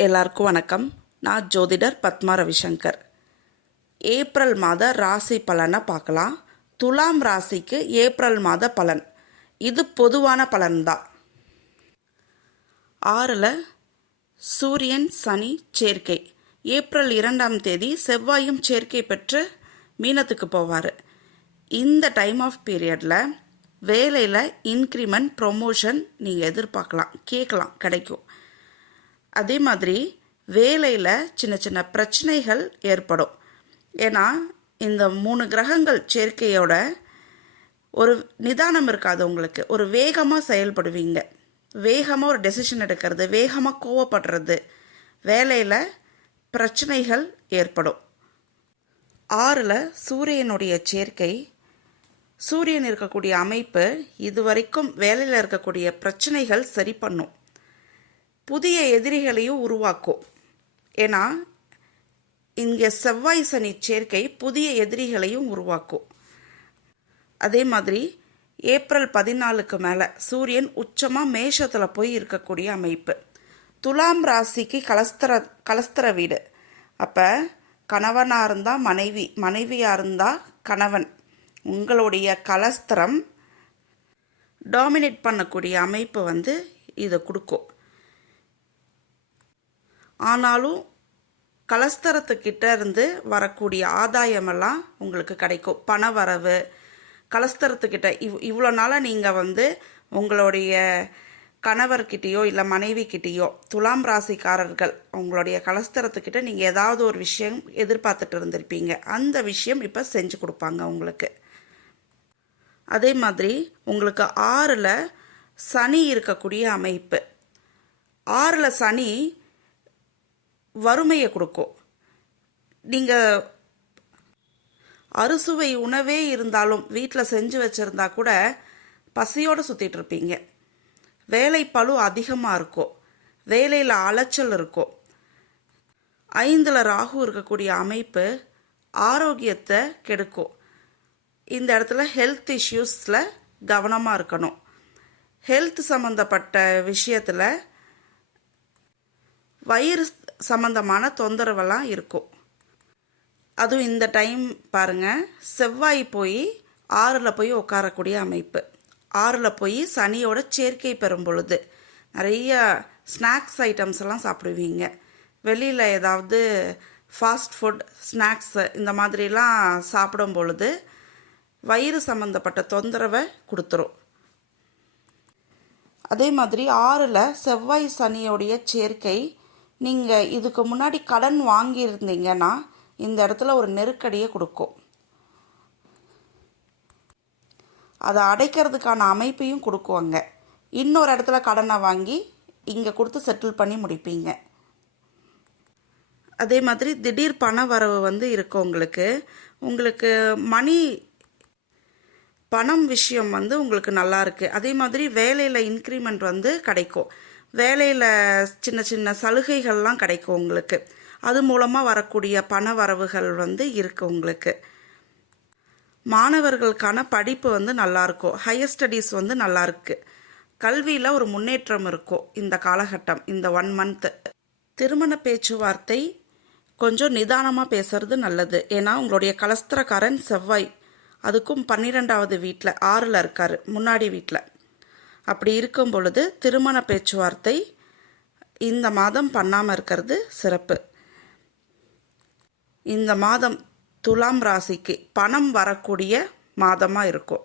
எல்லாருக்கும் வணக்கம். நான் ஜோதிடர் பத்மா ரவிசங்கர். ஏப்ரல் மாத ராசி பலனை பார்க்கலாம். துலாம் ராசிக்கு ஏப்ரல் மாத பலன் இது பொதுவான பலன்தான். 6ல் சூரியன் சனி சேர்க்கை. ஏப்ரல் 2ஆம் தேதி செவ்வாயும் சேர்க்கை பெற்று மீனத்துக்கு போவார். இந்த டைம் ஆஃப் பீரியடில் வேலையில் இன்க்ரிமெண்ட் ப்ரொமோஷன் நீங்கள் எதிர்பார்க்கலாம், கேட்கலாம், கிடைக்கும். அதே மாதிரி வேலையில் சின்ன சின்ன பிரச்சனைகள் ஏற்படும். ஏன்னா இந்த 3 கிரகங்கள் சேர்க்கையோட ஒரு நிதானம் இருக்காது உங்களுக்கு. ஒரு வேகமாக செயல்படுவீங்க, வேகமாக ஒரு டெசிஷன் எடுக்கிறது, வேகமாக கோவப்படுறது, வேலையில் பிரச்சனைகள் ஏற்படும். 6ல் சூரியனுடைய சேர்க்கை, சூரியன் இருக்கக்கூடிய அமைப்பு இதுவரைக்கும் வேலையில் இருக்கக்கூடிய பிரச்சனைகள் சரி பண்ணும், புதிய எதிரிகளையும் உருவாக்கும். ஏன்னா இங்கே செவ்வாய் சனி சேர்க்கை புதிய எதிரிகளையும் உருவாக்கும். அதே மாதிரி ஏப்ரல் 14க்கு மேலே சூரியன் உச்சமாக மேஷத்தில் போய் இருக்கக்கூடிய அமைப்பு. துலாம் ராசிக்கு கலஸ்தர வீடு. அப்போ கணவனாக இருந்தால் மனைவி, மனைவியாக இருந்தால் கணவன், உங்களுடைய கலஸ்திரம் டாமினேட் பண்ணக்கூடிய அமைப்பு இதை கொடுக்கும். ஆனாலும் கலஸ்தரத்துக்கிட்ட இருந்து வரக்கூடிய ஆதாயமெல்லாம் உங்களுக்கு கிடைக்கும். பண வரவு கலஸ்தரத்துக்கிட்ட இவ்வளோ நாளாக நீங்கள் உங்களுடைய கணவர்கிட்டேயோ இல்லை மனைவிக்கிட்டேயோ, துலாம் ராசிக்காரர்கள் உங்களுடைய கலஸ்தரத்துக்கிட்ட நீங்கள் ஏதாவது ஒரு விஷயம் எதிர்பார்த்துட்டு இருந்திருப்பீங்க. அந்த விஷயம் இப்போ செஞ்சு கொடுப்பாங்க உங்களுக்கு. அதே மாதிரி உங்களுக்கு 6ல் சனி இருக்கக்கூடிய அமைப்பு. 6ல் சனி வறுமையை கொடுக்கும். நீங்கள் அறுசுவை உணவே இருந்தாலும் வீட்டில் செஞ்சு வச்சுருந்தா கூட பசியோடு சுற்றிட்டு இருப்பீங்க. வேலை பளு அதிகமாக இருக்கும், வேலையில் அலைச்சல் இருக்கும். 5ல் ராகு இருக்கக்கூடிய அமைப்பு ஆரோக்கியத்தை கெடுக்கும். இந்த இடத்துல ஹெல்த் இஷ்யூஸில் கவனமாக இருக்கணும். ஹெல்த் சம்மந்தப்பட்ட விஷயத்தில் வயிறு சம்பந்தமான தொந்தரவெல்லாம் இருக்கும். அதுவும் இந்த டைம் பாருங்கள், செவ்வாய் போய் 6ல் போய் உட்காரக்கூடிய அமைப்பு. 6ல் போய் சனியோட சேர்க்கை பெறும் பொழுது நிறைய ஸ்நாக்ஸ் ஐட்டம்ஸ் எல்லாம் சாப்பிடுவீங்க. வெளியில் ஏதாவது ஃபாஸ்ட் ஃபுட், ஸ்நாக்ஸு இந்த மாதிரிலாம் சாப்பிடும் பொழுது வயிறு சம்மந்தப்பட்ட தொந்தரவை கொடுத்துரும். அதே மாதிரி 6ல் செவ்வாய் சனியோடைய சேர்க்கை, நீங்கள் இதுக்கு முன்னாடி கடன் வாங்கியிருந்தீங்கன்னா இந்த இடத்துல ஒரு நெருக்கடியை கொடுக்கும். அதை அடைக்கிறதுக்கான அமைப்பையும் கொடுக்குவாங்க. இன்னொரு இடத்துல கடனை வாங்கி இங்கே கொடுத்து செட்டில் பண்ணி முடிப்பீங்க. அதே மாதிரி திடீர் பண வரவு இருக்கும் உங்களுக்கு மணி பணம் விஷயம் உங்களுக்கு நல்லா இருக்குது. அதே மாதிரி வேலையில் இன்க்ரிமெண்ட் கிடைக்கும். வேலையில் சின்ன சின்ன சலுகைகள்லாம் கிடைக்கும் உங்களுக்கு. அது மூலமாக வரக்கூடிய பண வரவுகள் இருக்குது உங்களுக்கு. மாணவர்களுக்கான படிப்பு நல்லாயிருக்கும். ஹையர் ஸ்டடீஸ் நல்லாயிருக்கு. கல்வியில் ஒரு முன்னேற்றம் இருக்கும் இந்த காலகட்டம், இந்த 1 மந்த்து. திருமண பேச்சுவார்த்தை கொஞ்சம் நிதானமாக பேசுறது நல்லது. ஏன்னா உங்களுடைய கலஸ்திரக்காரன் செவ்வாய், அதுக்கும் 12வது வீட்டில் 6ல் இருக்கார், முன்னாடி வீட்டில். அப்படி இருக்கும் பொழுது திருமண பேச்சுவார்த்தை இந்த மாதம் பண்ணாமல் இருக்கிறது சிறப்பு. இந்த மாதம் துலாம் ராசிக்கு பணம் வரக்கூடிய மாதமாக இருக்கும்.